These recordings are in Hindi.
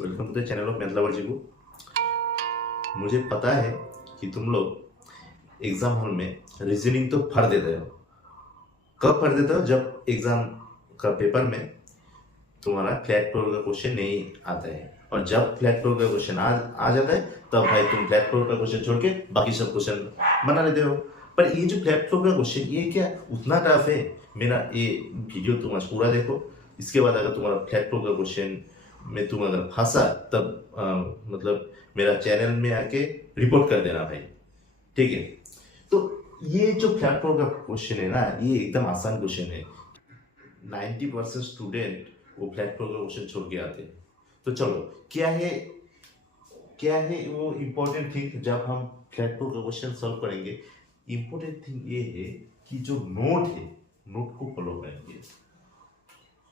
Welcome to the channel of math lover Jigu. मुझे पता है कि तुम लोग एग्जाम हॉल में रीजनिंग तो भर देते हो। कब भर देते हो? जब एग्जाम का पेपर में तुम्हारा फ्लैट फ्लोर का क्वेश्चन नहीं आता है, और जब फ्लैट फ्लोर का क्वेश्चन आ जाता है तब भाई तुम फ्लैट फ्लोर का क्वेश्चन छोड़ के बाकी सब क्वेश्चन बना लेते हो। पर ये जो फ्लैट फ्लोर का क्वेश्चन, ये क्या उतना टफ है? मेरा ये वीडियो तुम आज पूरा देखो। इसके बाद अगर तुम्हारा फ्लैट फ्लोर का क्वेश्चन में तुम अगर फंसा तब मतलब मेरा चैनल में आके रिपोर्ट कर देना भाई, ठीक है? तो ये जो फ्लैट फ्लोर का क्वेश्चन है ना, ये एकदम आसान क्वेश्चन है। 90% स्टूडेंट वो फ्लैट फ्लोर का क्वेश्चन छोड़ के आते हैं। तो चलो, क्या है वो इम्पोर्टेंट थिंग जब हम फ्लैट फ्लोर का क्वेश्चन सॉल्व करेंगे? इम्पोर्टेंट थिंग ये है कि जो नोट है, नोट को फॉलो करेंगे।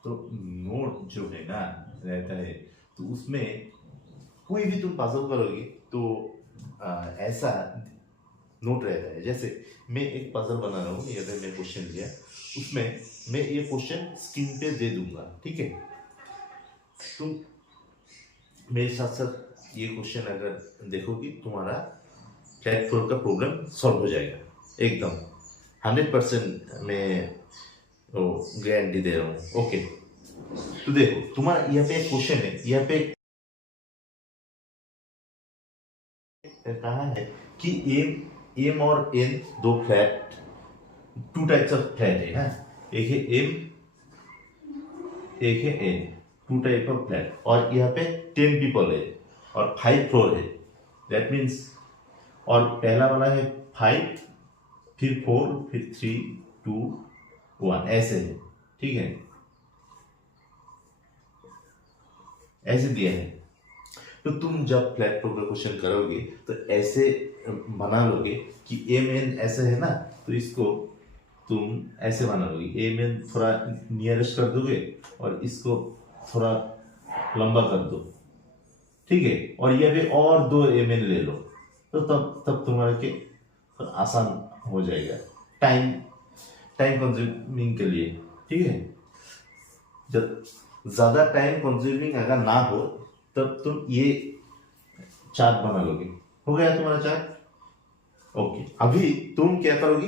तो नोट जो है ना रहता है, तो उसमें कोई भी तुम पजल करोगे तो ऐसा नोट रहता है। जैसे मैं एक पजल बना रहा हूँ, ये मैं क्वेश्चन लिया, उसमें मैं ये क्वेश्चन स्क्रीन पे दे दूंगा, ठीक है? तुम मेरे साथ साथ ये क्वेश्चन अगर देखोगी, तुम्हारा फ्लैट फ्लोर का प्रॉब्लम सॉल्व हो जाएगा एकदम 100%। मैं वो गारंटी दे रहा हूँ, ओके? तो देखो, तुम्हारा यहाँ पे एक क्वेश्चन है, यहाँ पे कहा है कि एम और एन दो flat, two types of flat है ना। एक है एम, एक है N, two type of flat. और यहाँ पे 10 पीपल है और 5 फ्लोर है। दैट मीन्स, और पहला वाला है 5, फिर 4, फिर 3, 2, 1, ऐसे है, ठीक है? ऐसे दिया है। तो तुम जब फ्लैट फ्लोर का क्वेश्चन करोगे तो ऐसे बना लोगे कि एम एन ऐसे है ना, तो इसको तुम ऐसे बना लोगे। एम एन थोड़ा नियरेस्ट कर दोगे और इसको थोड़ा लंबा कर दो, ठीक है? और ये भी और 2 एम एन ले लो, तो तब तुम्हारे के आसान हो जाएगा टाइम टाइम कंज्यूमिंग के लिए, ठीक है? जब ज्यादा टाइम कंज्यूमिंग अगर ना हो तब तुम ये चार्ट बना लोगे। हो गया तुम्हारा चार्ट, ओके? अभी तुम क्या करोगी?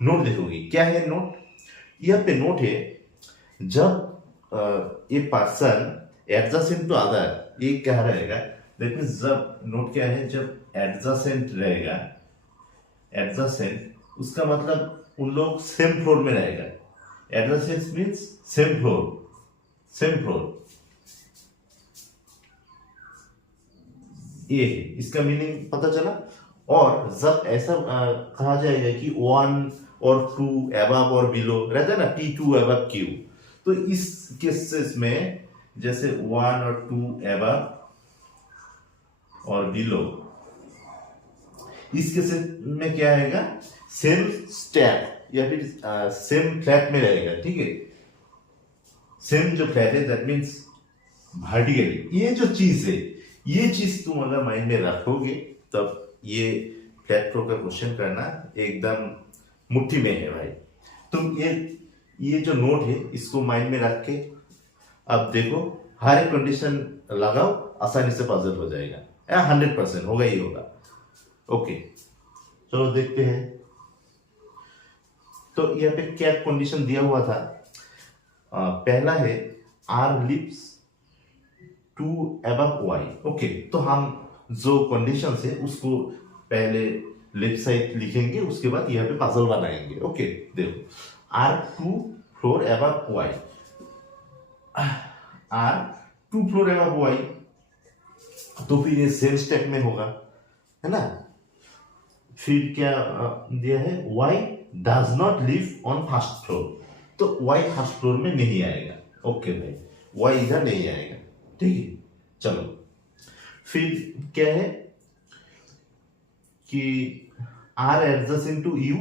नोट देखोगी। क्या है नोट? यह पे नोट है, जब ये पर्सन एडजेसेंट टू अदर, ये क्या रहेगा? दैट मीन्स, जब नोट क्या है, जब एडजेसेंट रहेगा, एडजेसेंट उसका मतलब उन लोग सेम फ्लोर में रहेगा। Adjacent means same floor, same floor. ये है इसका मीनिंग, पता चला? और जब ऐसा कहा जाएगा कि 1 और 2 अबव और बिलो रहता है ना, P2 अबव Q, तो इस केसेस में जैसे 1 और 2 अबव और बिलो, इस केसेस में क्या आएगा? सेम स्टैक या फिर सेम फ्लैट में रहेगा, ठीक है? सेम जो फ्लैट है, दैट मीन्स वर्टिकली। ये जो चीज है, ये चीज तुम अगर माइंड में रखोगे तब ये फ्लैट फ्लोर का क्वेश्चन करना एकदम मुट्ठी में है भाई। तुम ये जो नोट है, इसको माइंड में रख के अब देखो, हर एक कंडीशन लगाओ, आसानी से पजल हो जाएगा। 100% होगा ही होगा, ओके? चलो देखते हैं। तो यहाँ पे क्या कंडीशन दिया हुआ था? पहला है R lives two above Y, okay? तो हम जो कंडीशन है उसको पहले लेफ्ट साइड लिखेंगे, उसके बाद यहाँ पे पजल बनाएंगे, ओके? देखो, R 2 floor above Y, R 2 floor above Y, तो फिर ये सेम स्टेप में होगा, है ना? फिर क्या दिया है? Why does not live on first floor, तो वाई फर्स्ट फ्लोर में नहीं आएगा, ओके भाई? वाई इधर नहीं आएगा, ठीक है? चलो, फिर क्या है कि R adjacent to U,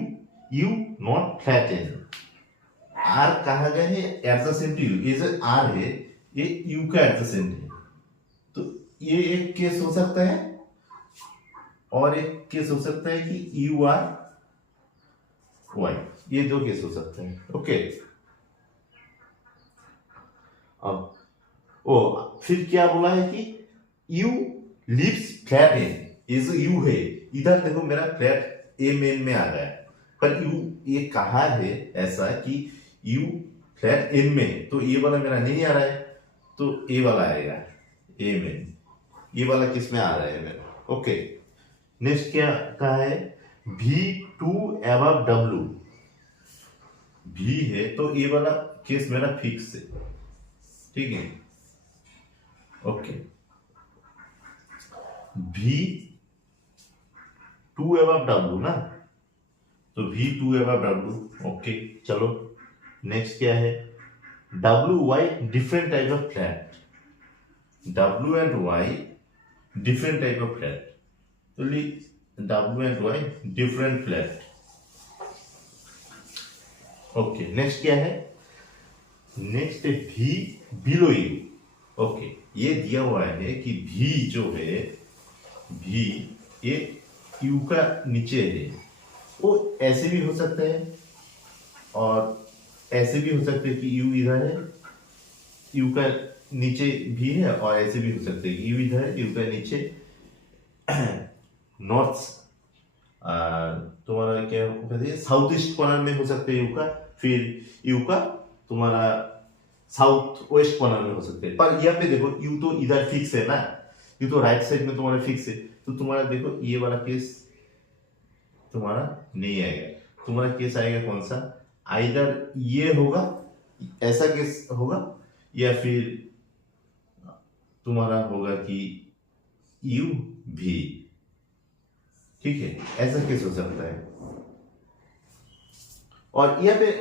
U not flat N. R कहा गया है एडजेसेंट टू यू, ये जो आर है ये यू का एडजेसेंट है, तो ये एक केस हो सकता है, और एक केस हो सकता है कि यू आर वाई। ये 2 केस हो सकते हैं, ओके? अब फिर क्या बोला है कि यू लिव्स फ्लैट एन, ये जो यू है इधर देखो मेरा फ्लैट ए मेन में आ रहा है, पर यू ये कहा है ऐसा कि यू फ्लैट एन में है, तो ये वाला मेरा नहीं आ रहा है, तो ए वाला आएगा ए मेन, ये वाला किस में आ रहा है मेरा। ओके, नेक्स्ट क्या कहा है, V2 above W, V है तो ये वाला केस मेरा फिक्स है, ठीक है। ओके, V2 above W ना, तो V2 above W। ओके चलो, नेक्स्ट क्या है, WY different type of flat, W and Y different type of flat, तो W and Y different flat. Okay, next क्या है, नेक्स्ट है V बिलो यू। ओके, ये दिया हुआ है कि V जो है, V ये U का नीचे है, वो ऐसे भी हो सकता है और ऐसे भी हो सकता है कि U इधर है, U का नीचे भी है, और ऐसे भी हो सकता है कि U इधर है, U का नीचे नॉर्थ तुम्हारा क्या कहते हैं साउथ ईस्ट कॉर्नर में हो सकता है यू का, फिर यू का तुम्हारा साउथ वेस्ट कॉर्नर में हो सकते हैं। पर यहाँ पे देखो यू तो इधर फिक्स है ना, यू तो राइट साइड में तुम्हारा फिक्स है, तो तुम्हारा देखो ये वाला केस तुम्हारा नहीं आएगा, तुम्हारा केस आएगा कौन सा, आइदर ये होगा, ऐसा केस होगा, या फिर तुम्हारा होगा कि यू भी, ठीक है, ऐसा केस हो सकता है। और यहाँ पे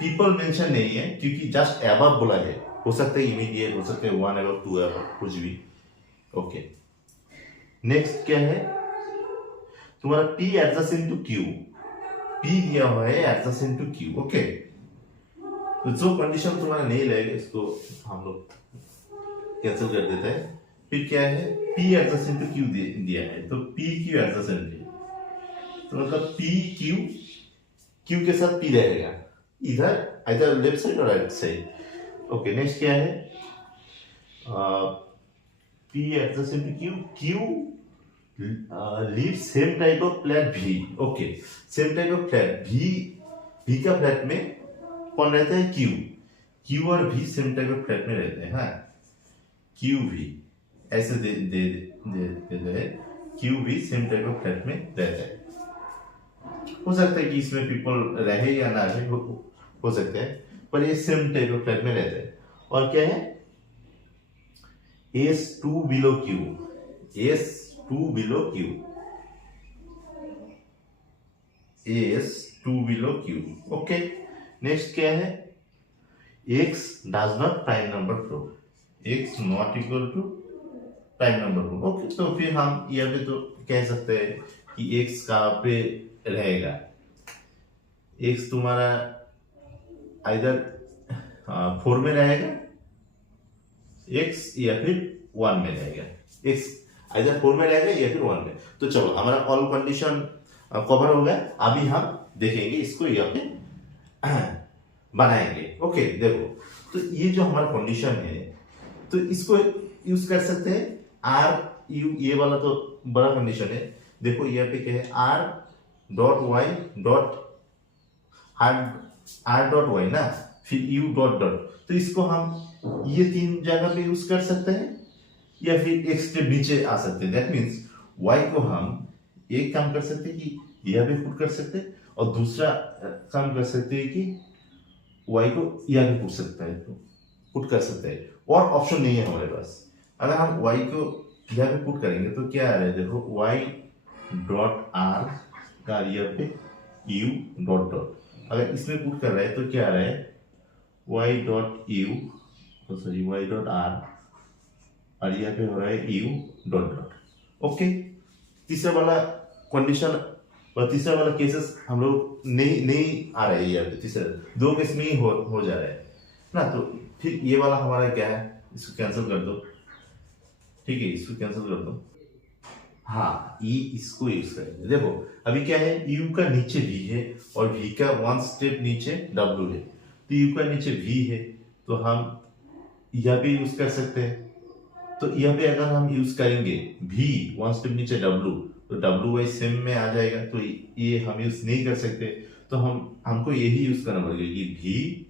पीपल मेंशन नहीं है क्योंकि जस्ट अबव बोला है, हो सकता है इमीडिएट, हो सकता है 1 अबव 2 अबव कुछ भी। ओके, नेक्स्ट क्या है, तुम्हारा P adjacent to Q, P दिया हुआ है एडजेसेंट टू Q। ओके, तो जो कंडीशन तुम्हारा नहीं लगेगा इसको हम लोग कैंसिल कर देते हैं। फिर क्या है, P एडजेसेंट टू Q दिया है, तो P Q एडजेसेंट है, तो मतलब P Q के साथ P रहेगा इधर लेफ्ट साइड और राइट साइड। ओके, नेक्स्ट क्या है, P adjacent to Q live same type of flat V। Okay, same type of flat V का फ्लैट में कौन रहता है, Q और V same type of flat में रहते हैं। हाँ, QV ऐसे दे दे QV सेम टाइप ऑफ फ्लैट में रहता है। हो सकता है कि इसमें पीपल रहे या ना रहे, हो सकता है, पर ये सेम टाइप ऑफ फ्लैट में रहता है। और क्या है, S2 below Q, S2 below Q, S2 below Q। Okay, next क्या है, X does not prime number flow, X not equal to prime number flow. Okay, तो फिर हम यहाँ पे तो कह सकते हैं कि X कहाँ पे रहेगा, X तुम्हारा इधर 4 में रहेगा X, या फिर 1 में रहेगा, X इधर 4 में रहेगा या फिर 1 में। तो चलो हमारा ऑल कंडीशन कवर हो गया, अभी हम देखेंगे इसको यहाँ पे बनाएंगे। ओके, देखो तो ये जो हमारा कंडीशन है, तो इसको यूज कर सकते हैं R U, ये वाला तो बड़ा कंडीशन है। देखो यहाँ पे क्या है, R dot Y dot R dot Y ना, फिर U डॉट डॉट, तो इसको हम ये 3 जगह पे यूज कर सकते हैं, या फिर एक स्टेप नीचे आ सकते हैं। दैट मीन्स Y को हम एक काम कर सकते हैं कि यह भी पुट कर सकते हैं, और दूसरा काम कर सकते हैं कि Y को यह भी पुट कर सकते हैं, और ऑप्शन नहीं है हमारे पास। अगर हम Y को यह भी पुट करेंगे तो क्या आ रहा है, देखो Y डॉट R का यहाँ पे U डॉट डॉट, अगर इसमें पुट कर रहा है तो क्या आ रहा है, Y dot U, sorry Y dot R, और यहाँ पे हो रहा है U डॉट डॉट। ओके, तीसरा वाला कंडीशन और तीसरा वाला केसेस हम लोग नहीं आ रहे हैं, यहाँ पे तीसरा 2 केस में ही हो जा रहा है ना। तो फिर ये वाला हमारा क्या है, इसको कैंसिल कर दो, ठीक है, इसको कैंसिल कर दो। हाँ, ये इसको यूज करेंगे। देखो अभी क्या है, U का नीचे V है और V का 1 स्टेप नीचे W है, तो U का नीचे V है, तो हम यह भी यूज कर सकते हैं। तो यहाँ पे अगर हम यूज करेंगे भी वन स्टेप नीचे डब्लू, तो डब्लू वाई सेम में आ जाएगा, तो ये हम यूज नहीं कर सकते। तो हमको यही यूज करना पड़ेगा कि भी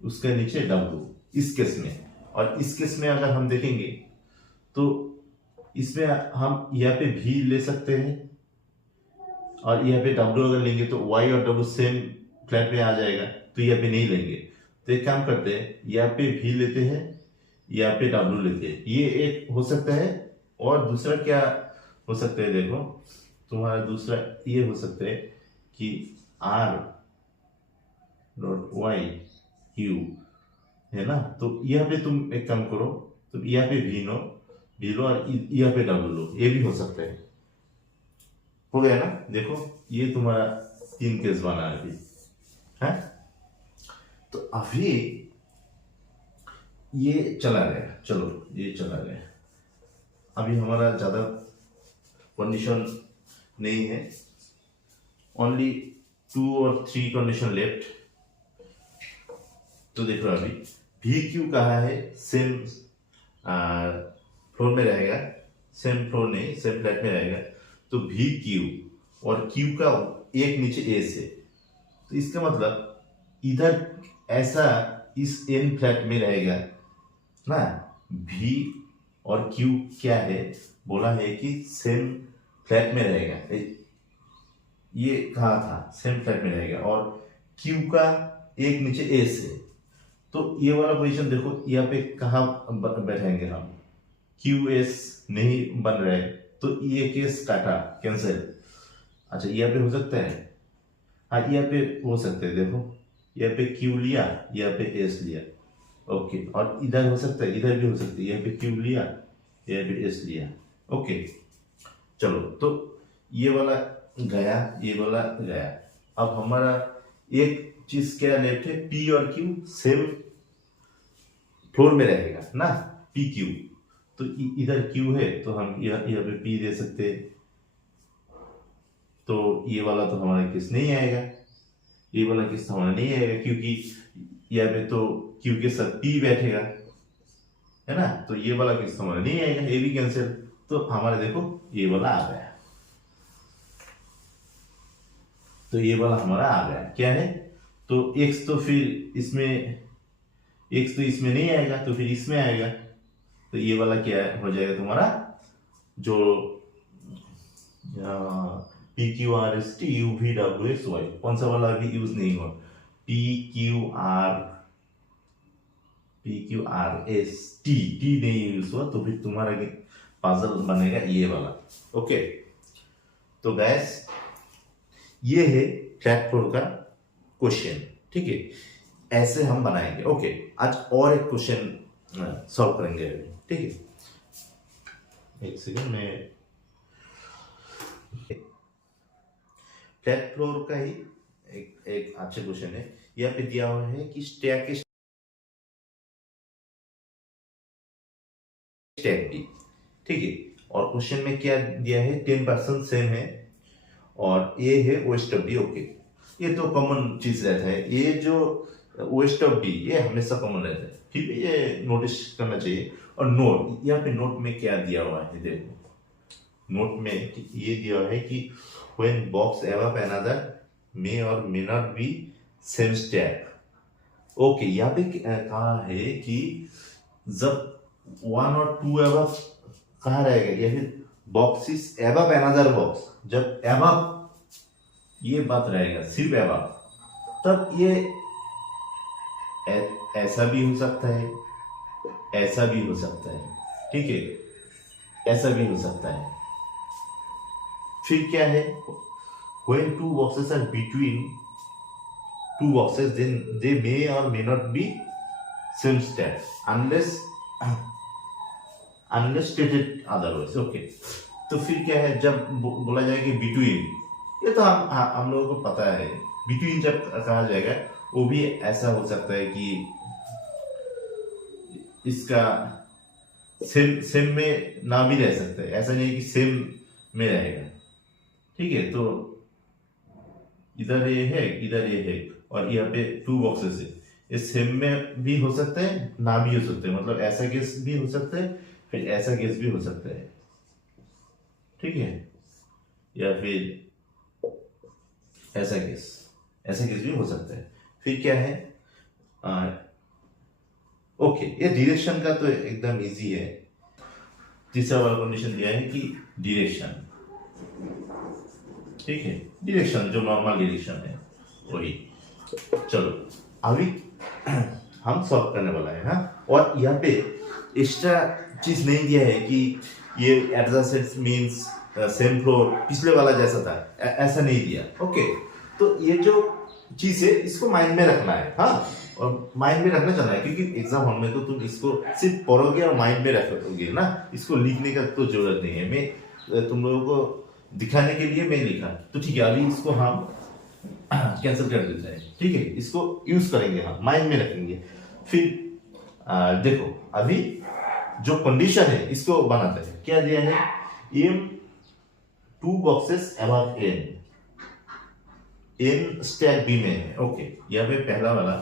उसके नीचे डब्लू इस केस में। और इस केस में अगर हम देखेंगे तो इसमें हम यहाँ पे भी ले सकते हैं, और यहाँ पे डब्लू अगर लेंगे तो वाई और डब्लू सेम फ्लैट में आ जाएगा, तो यहाँ पे नहीं लेंगे। तो एक काम करते हैं, यहाँ पे भी लेते हैं, यहाँ पे डब्लू लेते हैं, ये एक हो सकता है। और दूसरा क्या हो सकता है, देखो तुम्हारा दूसरा ये हो सकता है कि आर डॉट वाई क्यू है ना। तो यहाँ पे तुम एक काम करो, तो यहाँ पे भी लो और यहाँ पे डब्लू लो, ये भी हो सकता है। हो गया ना, देखो ये तुम्हारा 3 केस बना अभी है। तो अभी ये चला गया, चलो ये चला गया। अभी हमारा ज्यादा कंडीशन नहीं है, ओनली 2 और 3 कंडीशन लेफ्ट। तो देखो अभी भी क्यू कहा है, सेम फ्लोर में रहेगा, सेम फ्लोर नहीं सेम फ्लैट में रहेगा। तो भी क्यू और क्यू का एक नीचे ए से, तो इसका मतलब इधर ऐसा इस एन फ्लैट में रहेगा ना। भी और क्यू क्या है, बोला है कि सेम फ्लैट में रहेगा, ये कहा था सेम फ्लैट में रहेगा, और क्यू का एक नीचे ए से। तो ये वाला पोजीशन देखो, यहाँ पे कहा बैठेंगे हम, क्यू एस नहीं बन रहा है, तो ये केस काटा कैंसिल। अच्छा यहाँ पे हो सकता है, हाँ यहाँ पे हो सकते हैं, देखो यहाँ पे क्यू लिया, यहाँ पे एस लिया, ओके। और इधर हो सकता है, इधर भी हो सकता है, यहाँ पे क्यू लिया, यहाँ पे एस लिया, ओके। चलो तो ये वाला गया, ये वाला गया। अब हमारा एक चीज क्या लेफ्ट है, पी और क्यू सेम फ्लोर में रहेगा ना, पी क्यू। तो इधर क्यू है, तो हम यहाँ पे पी दे सकते हैं। तो ये वाला तो हमारा केस नहीं आएगा, ये वाला केस हमारा नहीं आएगा, क्योंकि यहाँ पे तो क्यू के साथ पी बैठेगा है ना। तो ये वाला केस हमारा नहीं आएगा, ये भी कैंसिल। तो हमारा देखो ये वाला आ गया, तो ये वाला हमारा आ गया, क्या है तो x तो फिर इसमें, x तो इसमें नहीं आएगा, तो फिर इसमें आएगा। तो ये वाला क्या हो जाएगा तुम्हारा, जो P Q R S T U V W X Y, कौन सा वाला अभी यूज नहीं हुआ, P Q R S T, T नहीं यूज हुआ, तो फिर तुम्हारा पजल बनेगा ये वाला, ओके। तो गैस ये है फ्लैट फ्लोर का क्वेश्चन, ठीक है, ऐसे हम बनाएंगे, ओके। आज और एक क्वेश्चन सॉल्व करेंगे, ठीक है। एक सेकंड में, फ्लैट फ्लोर का ही एक अच्छा क्वेश्चन है। यहाँ पे दिया हुआ है कि स्टैक डी, ठीक है। और क्वेश्चन में क्या दिया है, 10% सेम है, और ये है वेस्ट ऑफ डी, ओके। ये तो कॉमन चीज रहता है, ये जो वेस्ट ऑफ डी ये हमेशा कॉमन रहता है, फिर भी ये नोटिस करना चाहिए। और नोट, यहाँ पे नोट में क्या दिया हुआ है, देखो नोट में ये दिया हुआ है कि when box above another may or may not be same stack, okay. यहाँ पे कहा है कि जब 1 और 2 above कहाँ रहेगा, या फिर box is above another box, जब above ये बात रहेगा सिर्फ above, तब ये ऐसा भी हो सकता है, ऐसा भी हो सकता है, ठीक है, ऐसा भी हो सकता है। फिर क्या है, when 2 boxes are between 2 boxes, then they may or may not be same stack unless stated otherwise, okay। तो फिर क्या है, जब बोला जाए कि between, ये तो हम लोगों को पता है, between जब कहा जाएगा, वो भी ऐसा हो सकता है कि इसका सेम में ना भी रह सकता है, ऐसा नहीं कि सेम में रहेगा, ठीक है। तो इधर ये है, इधर ये है, और यहाँ पे 2 बॉक्सेस है, ये सेम में भी हो सकते हैं, ना भी हो सकते हैं, मतलब ऐसा केस भी हो सकता है, फिर ऐसा केस भी हो सकता है, ठीक है, या फिर ऐसा केस भी हो सकता है। फिर क्या है, ओके, ये डिरेक्शन का तो एकदम इजी है। तीसरा वाला कंडीशन दिया है कि डिरेक्शन, ठीक है, डिरेक्शन जो नॉर्मल डिरेक्शन है वही। चलो अभी हम सॉल्व करने वाला है, हाँ। और यहाँ पे एक्स्ट्रा चीज नहीं दिया है कि ये एडजेसेंट मींस सेम फ्लोर पिछले वाला जैसा था, ऐसा नहीं दिया, ओके। तो ये जो चीज है इसको माइंड में रखना है, हाँ, और माइंड में रखना चाहना है, क्योंकि एग्जाम हॉल में तो तुम इसको सिर्फ पढ़ोगे और माइंड में रखोगे ना, इसको लिखने का तो जरूरत नहीं है। मैं तुम लोगों को दिखाने के लिए मैं लिखा, तो ठीक है, अभी इसको हम कैंसिल कर देते हैं, ठीक है, इसको यूज करेंगे हम, माइंड में रखेंगे। फिर देखो अभी जो कंडीशन है इसको बनाते हैं। क्या दिया है, M 2 boxes above N stack B में है, ओके। यहाँ पे पहला वाला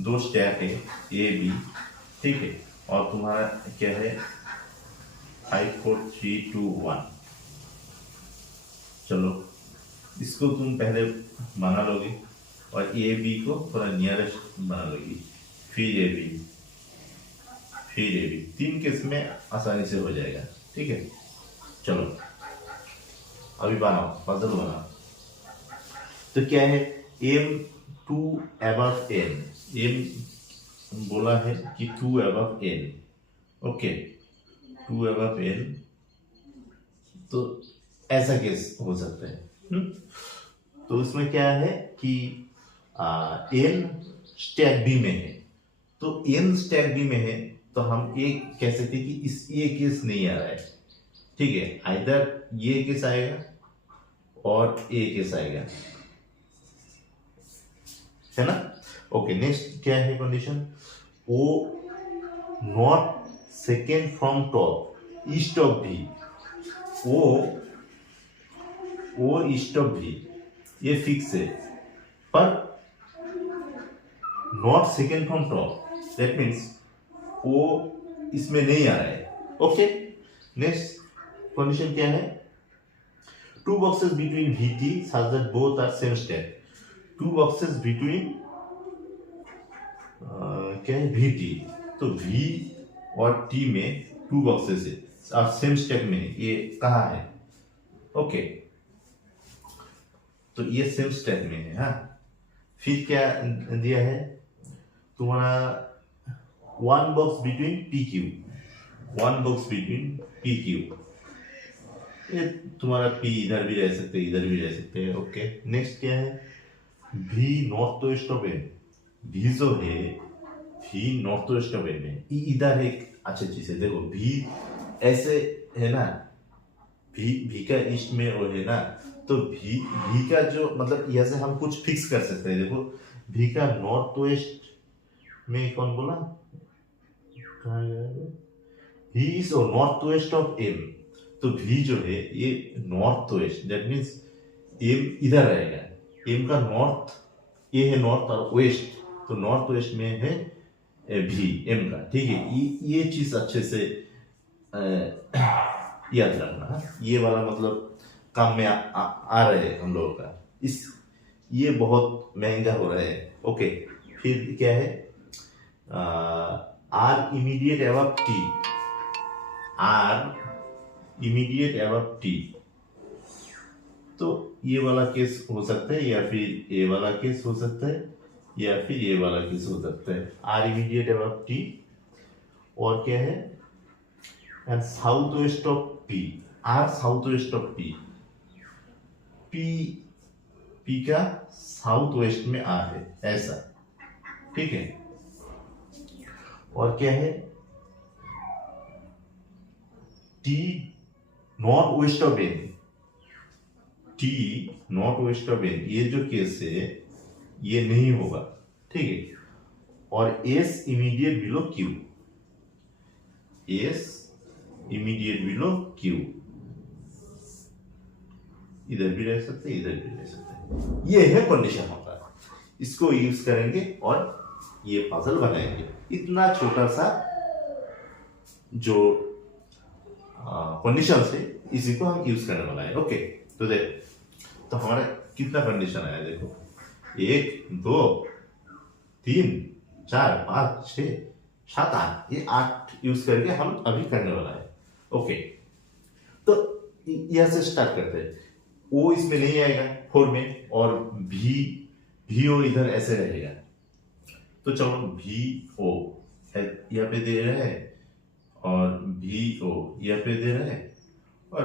2 स्टैक है ए बी, ठीक है, और तुम्हारा क्या है 5 4 3 2 1। चलो इसको तुम पहले बना लोगे और ए बी को थोड़ा नियरेस्ट बना लोगी, फिर ए बी, फिर ए बी, 3 केस में आसानी से हो जाएगा, ठीक है। चलो अभी बनाओ, पजल बनाओ। तो क्या है, एम 2 अबव एन, एम बोला है कि 2 above N, okay, 2 above N, तो ऐसा केस हो सकता है। तो इसमें क्या है कि एन स्टैक बी में है, तो एन स्टैक बी में है, तो हम ये कह सकते हैं कि इस ये केस नहीं आ रहा है, ठीक है, आइदर ये केस आएगा और ए केस आएगा, है ना। ओके, नेक्स्ट क्या है condition, O not second from top east of B, O east of B, ये फिक्स है, पर not second from top, that means O इसमें नहीं आ रहा है, ओके। नेक्स्ट कंडीशन क्या है, 2 boxes between V T such that both are same stack, 2 boxes between क्या है वी टी, तो वी और टी में 2 बॉक्सेस है और सेम स्टैक में है, ये कहाँ है, ओके, तो ये सेम स्टैक में है, हाँ। फिर क्या दिया है तुम्हारा 1 box between P Q, 1 box between P Q, ये तुम्हारा पी इधर भी रह सकते हैं, इधर भी रह सकते हैं, ओके। नेक्स्ट क्या है, भी नॉर्थ वेस्ट ऑफ एन, भी जो है भी नॉर्थ वेस्ट ऑफ एन में, इधर एक अच्छी चीज है, देखो भी ऐसे है ना, भी का ईस्ट में वो है ना, तो भी का जो मतलब यहाँ से हम कुछ फिक्स कर सकते हैं, देखो भी का नॉर्थ वेस्ट में कौन बोला, he is north west of M, तो भी जो है ये north west, that means M इधर रहेगा, एम का नॉर्थ, ये है नॉर्थ और वेस्ट, तो नॉर्थ वेस्ट में है भी एम का, ठीक है। ये चीज अच्छे से याद रखना, ये वाला मतलब काम में आ रहे हैं हम लोगों का, इस ये बहुत महंगा हो रहा है, ओके। फिर क्या है, R immediate above T, R immediate above T, तो ये वाला केस हो सकता है, या फिर ये वाला केस हो सकता है, या फिर ये वाला केस हो सकता है, आर इमीडिएट एबव टी। और क्या है, and south west of P, R south west of P, P का साउथ वेस्ट में आर है, ऐसा, ठीक है। और क्या है, T north west of N, T north west of N, ये जो केस है ये नहीं होगा, ठीक है। और S immediate below Q, S immediate below Q, इधर भी रह सकते हैं, इधर भी रह सकते हैं, ये है कंडीशन होता, इसको यूज करेंगे और ये पजल बनाएंगे। इतना छोटा सा जो कंडीशन से इसी को हम यूज करने वाला है। ओके, तो देखो, तो हमारा कितना कंडीशन आया देखो, 1 2 3 4 5 6 7 8, ये 8 यूज करके हम अभी करने वाला है। ओके, तो यह से स्टार्ट करते हैं। ओ इसमें नहीं आएगा 4 में, और भी ओ इधर ऐसे रहेगा। तो चलो भी ओ यहाँ पे दे रहा है, और भी ओ यहाँ पे दे रहा है, और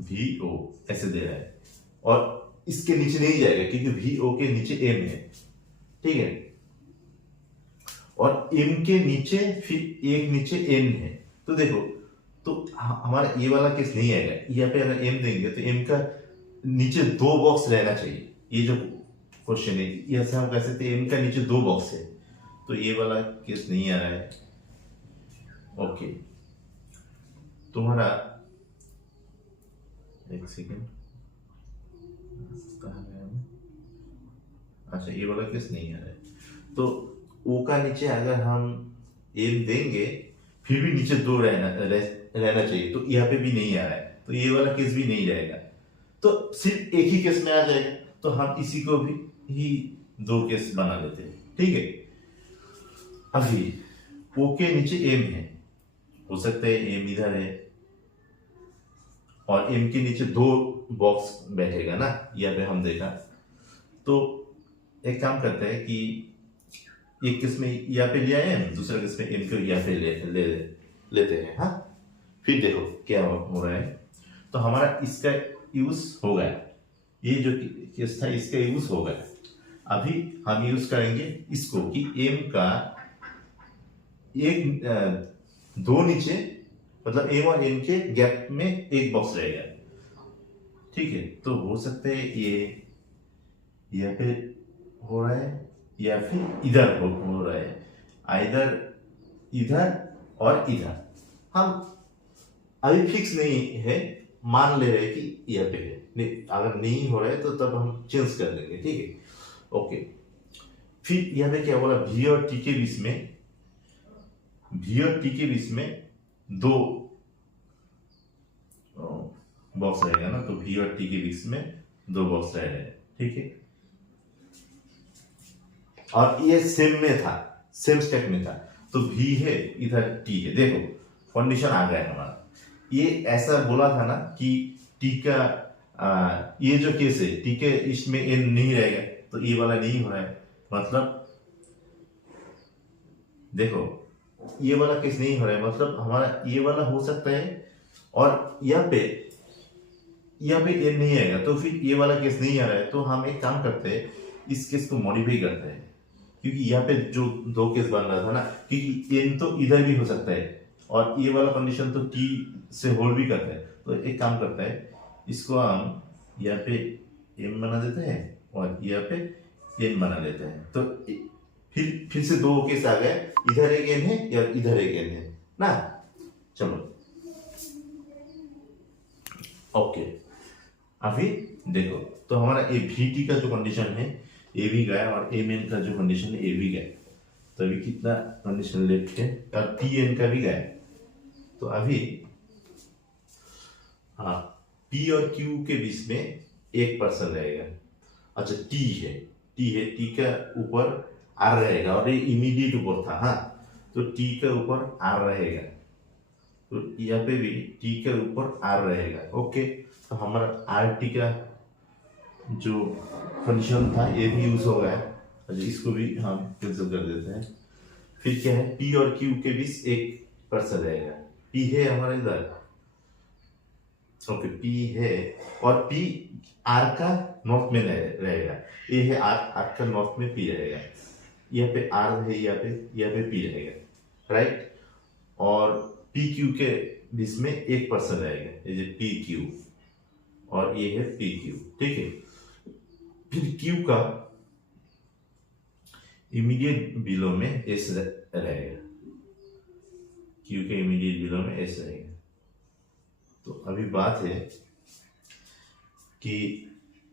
भी ओ ऐसे दे रहा है, और इसके नीचे नहीं जाएगा क्योंकि भी ओ के नीचे एम है, ठीक है, और एम के नीचे फिर एक नीचे एन है। तो देखो, तो हमारा ये वाला केस नहीं आएगा। यहाँ पे अगर एम देंगे तो एम का नीचे 2 बॉक्स रहना चाहिए। ये जो क्वेश्चन है, यहाँ से हम कह सकते हैं एम का नीचे 2 बॉक्स है, तो ये वाला केस नहीं आ रहा है। ओके, तुम्हारा एक सेकेंड, अच्छा ये वाला केस नहीं आ रहा है। तो ओ का नीचे अगर हम एम देंगे फिर भी नीचे 2 रहना चाहिए, तो यहाँ पे भी नहीं आ रहा है, तो ये वाला केस भी नहीं रहेगा। तो सिर्फ एक ही केस में आ जाएगा, तो हम इसी को भी ही 2 केस बना लेते हैं, ठीक है। अभी ओ के नीचे एम है, हो सकता है एम इधर है, और एम के नीचे 2 बॉक्स बैठेगा ना, यहाँ पे हम देखा। तो एक काम करते हैं कि एक केस में यहाँ पे लिया एम, दूसरा केस में एम को यहाँ पे लेते हैं। हाँ, फिर देखो क्या हो रहा है। तो हमारा इसका यूज हो गया, ये जो केस था इसका यूज हो गया। अभी हम यूज करेंगे इसको कि एम का एक 2 नीचे, मतलब एम और एन के गैप में एक बॉक्स रहेगा, ठीक है। तो हो सकता है ये यहाँ पे हो रहा है या फिर इधर हो रहा है, आइदर इधर और इधर। हम अभी फिक्स नहीं है, मान ले रहे हैं कि यहाँ पे है। नहीं, अगर नहीं हो रहा है तो तब हम चेंज कर देंगे, ठीक है। ओके, फिर यहाँ पे क्या बोला, भी और टी के बीच में, भी और टी के बीच में 2 बॉक्स रहेगा ना, तो भी और टी के बीच में 2 बॉक्स रहेगा, ठीक है। और ये सेम में था, सेम स्टेप में था, तो भी है इधर टी है। देखो कंडीशन आ गया हमारा। ये ऐसा बोला था ना कि टी का ये जो केस है, टी के इसमें एन नहीं रहेगा, तो ये वाला नहीं हो रहा है। मतलब देखो ये वाला केस नहीं हो रहा है, मतलब हमारा ये वाला हो सकता है, और यहाँ पे एन नहीं आएगा, तो फिर ये वाला केस नहीं आ रहा है। तो हम एक काम करते हैं, इस केस को मॉडिफाई करते हैं, क्योंकि यहाँ पे जो 2 केस बन रहा था ना, क्योंकि एन तो इधर भी हो सकता है, और ये वाला कंडीशन तो टी से होल्ड भी करता है। तो एक काम करता है, इसको हम यहाँ पे एम बना देते हैं और यहाँ पे एन बना लेते हैं। तो फिर से 2 केस आ गए, इधर एक एन है या इधर एक एन है ना। चलो ओके, अभी देखो, तो हमारा ए भी टी का जो कंडीशन है ए भी गया, और एम एन का जो कंडीशन है ए भी गया। तो अभी कितना कंडीशन लेफ्ट है, और पी एन का भी गया। तो अभी हाँ, पी और क्यू के बीच में एक पर्सन रहेगा। अच्छा टी है, टी का ऊपर आर रहेगा, और ये इमीडिएट ऊपर था। हाँ, तो टी के ऊपर आर रहेगा, तो यहाँ पे भी टी के ऊपर आर रहेगा। ओके, तो हमारा आर टी का जो कंडीशन था ये भी यूज हो गया। अच्छा, इसको भी हम कैंसिल कर देते हैं। फिर क्या है, पी और क्यू के बीच एक पर्सन रहेगा। पी है हमारा इधर, ओके पी है, और पी आर का नॉर्थ में रहेगा। ये है आर का नॉर्थ में पी रहेगा। यहाँ पे आर है, यहाँ पे पी रहेगा, राइट। और पी क्यू के बीच में एक पर्सन रहेगा, ये पी क्यू, और ये है पी क्यू, ठीक है। फिर क्यू का इमीडिएट बिलो में एस रहेगा, क्यू के इमीडिएट बिलो में एस रहेगा। तो अभी बात है कि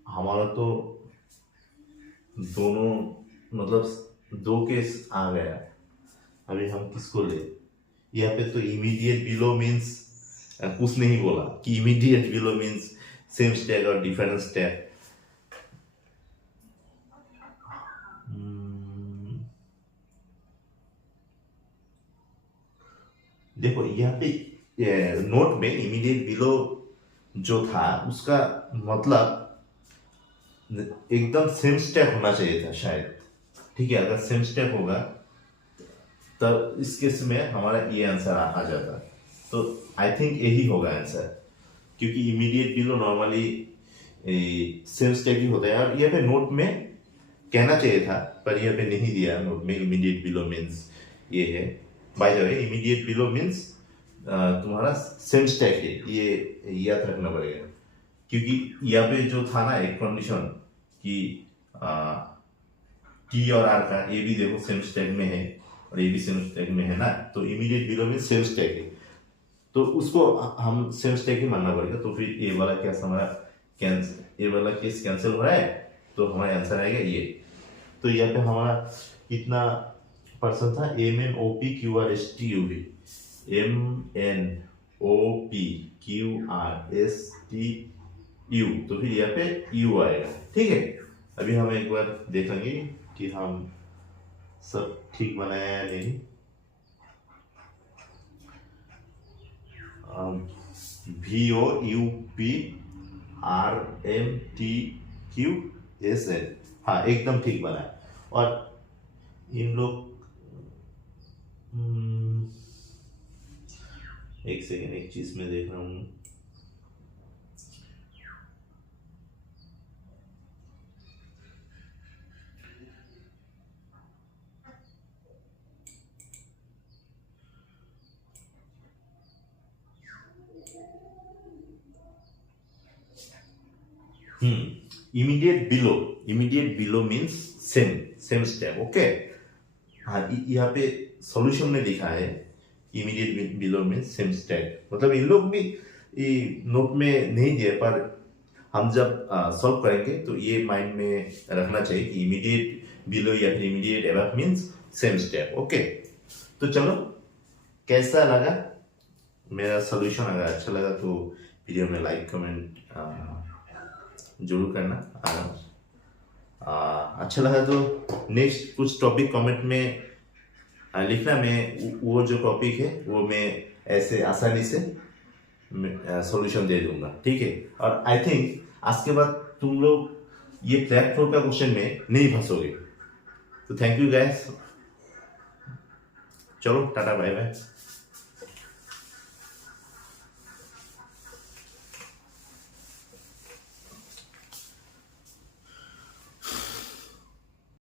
हमारा तो दोनों, मतलब 2 केस आ गया। अभी हम किसको ले, यहाँ पे तो इमीडिएट बिलो मीन्स कुछ नहीं बोला कि immediate below means same stack और डिफरेंट स्टैक। देखो यहाँ पे नोट में इमीडिएट बिलो जो था उसका मतलब एकदम सेम स्टेप होना चाहिए था शायद, ठीक है। अगर सेम स्टेप होगा तब इस केस में हमारा ये आंसर आ जाता। तो आई थिंक यही होगा आंसर, क्योंकि immediate below normally same step ही होता है। और यहाँ पे नोट में कहना चाहिए था पर यहाँ पे नहीं दिया नोट में इमीडिएट बिलो मीन्स ये है। By the way immediate below means तुम्हारा सेम स्टैक है, ये याद रखना पड़ेगा। क्योंकि यहाँ पे जो था ना एक कंडीशन कि टी और आर का ये भी देखो सेम स्टैक में है और ये भी सेम स्टैक में है ना, तो इमीडिएट बिलो में सेम स्टैक है, तो उसको हम सेम स्टैक ही मानना पड़ेगा। तो फिर ये वाला केस हमारा ये वाला केस कैंसिल हो रहा है, तो हमारा आंसर आएगा ये। तो यहाँ पे हमारा कितना पर्सन था, MNOPQRSTUV, MNOPQRSTU, तो फिर यहाँ पे U आएगा, ठीक है। अभी हम एक बार देखेंगे कि हम सब ठीक बनाया या नहीं। VOUPRMTQSN, हाँ एकदम ठीक बना है। और इन लोग एक सेकेंड, एक चीज में देख रहा हूँ। Immediate below means same step, okay. हाँ यहाँ पे सॉल्यूशन में लिखा है immediate below means same step, मतलब इन लोग भी नोट में नहीं दिए, पर हम जब सॉल्व करेंगे तो ये माइंड में रखना चाहिए कि इमीडिएट बिलो या फिर immediate above means same step, okay. तो चलो, कैसा लगा मेरा सॉल्यूशन? अगर अच्छा लगा तो वीडियो में लाइक कमेंट जरूर करना। अच्छा लगा तो नेक्स्ट कुछ टॉपिक कमेंट में लिखना, मैं वो जो टॉपिक है वो मैं ऐसे आसानी से सॉल्यूशन दे दूंगा, ठीक है। और आई थिंक आज के बाद तुम लोग ये ट्रैक 4 का क्वेश्चन में नहीं फंसोगे। तो थैंक यू गाइस, चलो टाटा बाय बाय।